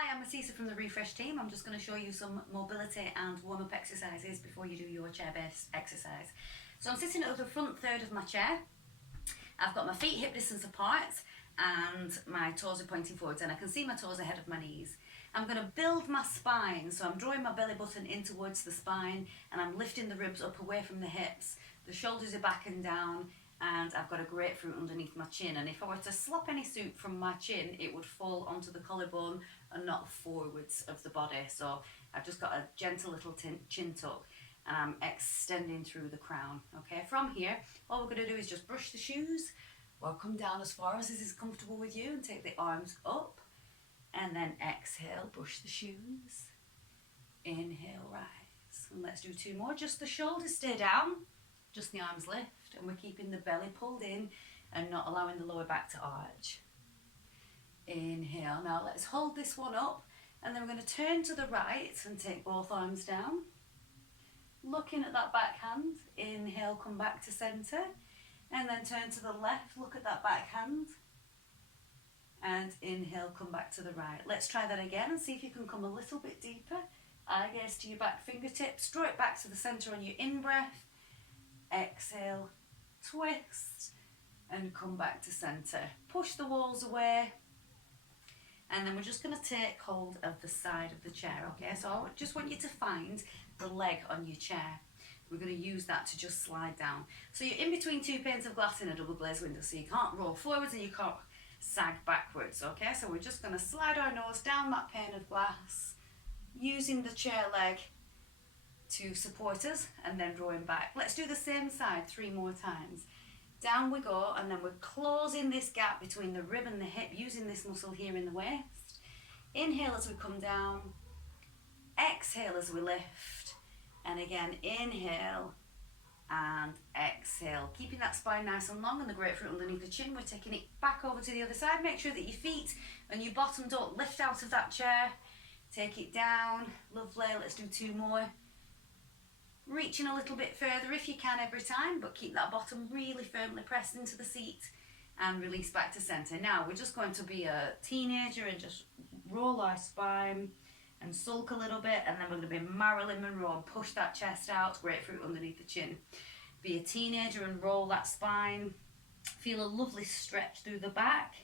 Hi, I'm Matisa from the Refresh team. I'm just going to show you some mobility and warm-up exercises before you do your chair-based exercise. So I'm sitting at the front third of my chair. I've got my feet hip distance apart and my toes are pointing forwards, and I can see my toes ahead of my knees. I'm going to build my spine, so I'm drawing my belly button in towards the spine and I'm lifting the ribs up away from the hips. The shoulders are back and down, and I've got a grapefruit underneath my chin, and if I were to slop any soup from my chin, it would fall onto the collarbone and not forwards of the body. So I've just got a gentle little chin tuck and I'm extending through the crown. Okay, from here, all we're going to do is just brush the shoes or come down as far as is comfortable with you and take the arms up, and then exhale, brush the shoes, inhale, rise, and let's do two more. Just the shoulders stay down, just the arms lift, and we're keeping the belly pulled in and not allowing the lower back to arch. Inhale. Now let's hold this one up, and then we're going to turn to the right and take both arms down, looking at that back hand. Inhale, come back to center, and then turn to the left, look at that back hand, and inhale, come back to the right. Let's try that again and see if you can come a little bit deeper. Eye gaze to your back fingertips, draw it back to the center on your in-breath. Exhale, twist, and come back to center. Push the walls away, and then we're just going to take hold of the side of the chair. Okay, so I just want you to find the leg on your chair. We're going to use that to just slide down. So you're in between two panes of glass in a double glazed window, so you can't roll forwards and you can't sag backwards. Okay, so we're just going to slide our nose down that pane of glass, using the chair leg to support us, and then drawing back. Let's do the same side 3 more times. Down we go, and then we're closing this gap between the rib and the hip, using this muscle here in the waist. Inhale as we come down, exhale as we lift, and again inhale and exhale. Keeping that spine nice and long and the grapefruit underneath the chin. We're taking it back over to the other side. Make sure that your feet and your bottom don't lift out of that chair. Take it down. Lovely. Let's do 2 more. Reaching a little bit further if you can every time, but keep that bottom really firmly pressed into the seat, and release back to center. Now we're just going to be a teenager and just roll our spine and sulk a little bit, and then we're going to be Marilyn Monroe and push that chest out, grapefruit underneath the chin. Be a teenager and roll that spine. Feel a lovely stretch through the back,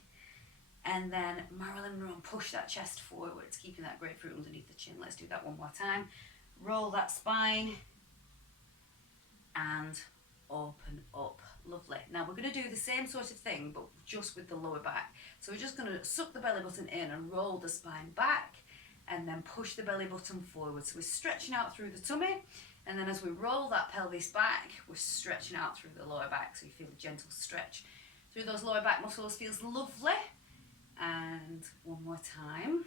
and then Marilyn Monroe and push that chest forwards, keeping that grapefruit underneath the chin. Let's do that one more time. Roll that spine and open up. Lovely. Now we're going to do the same sort of thing, but just with the lower back. So we're just going to suck the belly button in and roll the spine back, and then push the belly button forward. So we're stretching out through the tummy, and then as we roll that pelvis back, we're stretching out through the lower back. So you feel a gentle stretch through those lower back muscles. Feels lovely. And one more time.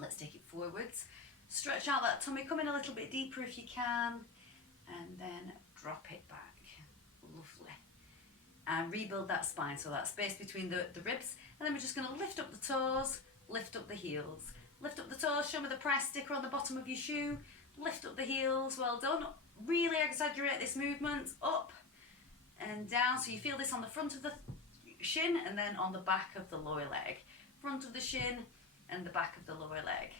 Let's take it forwards. Stretch out that tummy, come in a little bit deeper if you can, and then drop it back. Lovely. And rebuild that spine, so that space between the ribs, and then we're just going to lift up the toes, lift up the heels. Lift up the toes, show me the price sticker on the bottom of your shoe. Lift up the heels, well done. Really exaggerate this movement, up and down, so you feel this on the front of the shin and then on the back of the lower leg. Front of the shin and the back of the lower leg.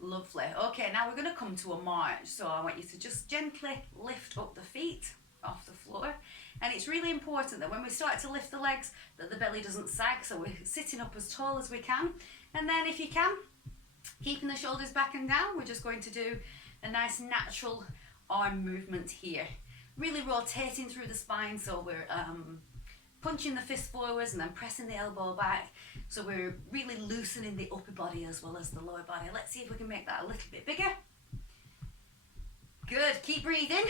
Lovely. Okay, now we're going to come to a march, so I want you to just gently lift up the feet off the floor, and it's really important that when we start to lift the legs that the belly doesn't sag, so we're sitting up as tall as we can, and then if you can, keeping the shoulders back and down, we're just going to do a nice natural arm movement here, really rotating through the spine, so we're punching the fist forwards and then pressing the elbow back, so we're really loosening the upper body as well as the lower body. Let's see if we can make that a little bit bigger. Good, keep breathing.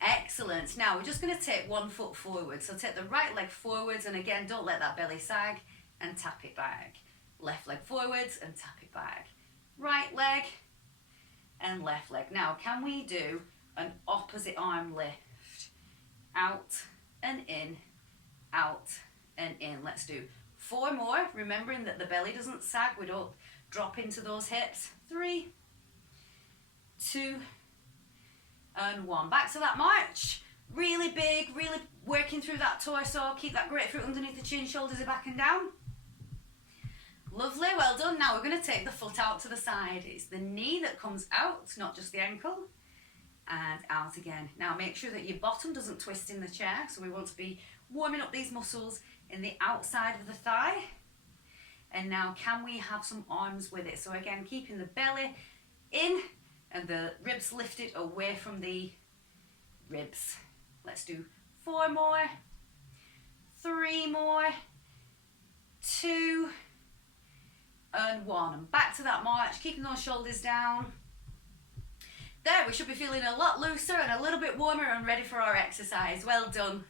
Excellent. Now we're just going to take 1 foot forward, so take the right leg forwards, and again don't let that belly sag, and tap it back. Left leg forwards and tap it back. Right leg and left leg. Now can we do an opposite arm lift? Out and in, out and in. Let's do 4 more, remembering that the belly doesn't sag, we don't drop into those hips. 3, 2 and 1. Back to that march. Really big, really working through that torso. Keep that grapefruit underneath the chin, shoulders are back and down. Lovely, well done. Now we're going to take the foot out to the side. It's the knee that comes out, not just the ankle. And out again. Now make sure that your bottom doesn't twist in the chair, so we want to be warming up these muscles in the outside of the thigh. And now can we have some arms with it? So again, keeping the belly in and the ribs lifted away from the ribs. Let's do 4 more, 3 more, 2, and 1. And back to that march, keeping those shoulders down. There, we should be feeling a lot looser and a little bit warmer and ready for our exercise. Well done.